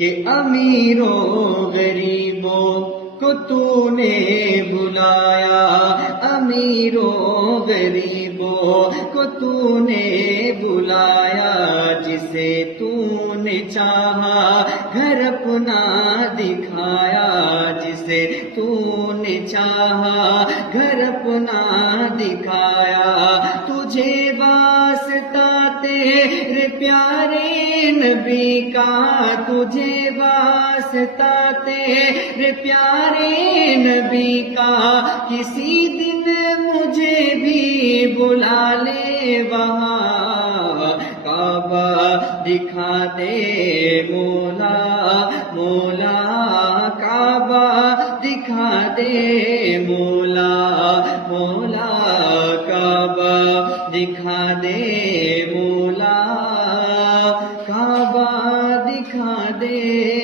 کہ امیروں غریبوں کو تو نے بلایا، امیروں غریبوں کو تو نے بلایا، جسے تو نے چاہا گھر اپنا دکھایا، جسے تو نے چاہا گھر اپنا دکھایا، تجھے واسطہ تیرے پیارے نبی کا، تجھے واسطہ تیرے پیارے نبی کا، کسی دن مجھے بھی بلا لے وہاں، کعبہ دکھا دے مولا مولا، کعبہ دکھا دے مولا مولا، کعبہ دکھا دے مولا، کعبہ دکھا دے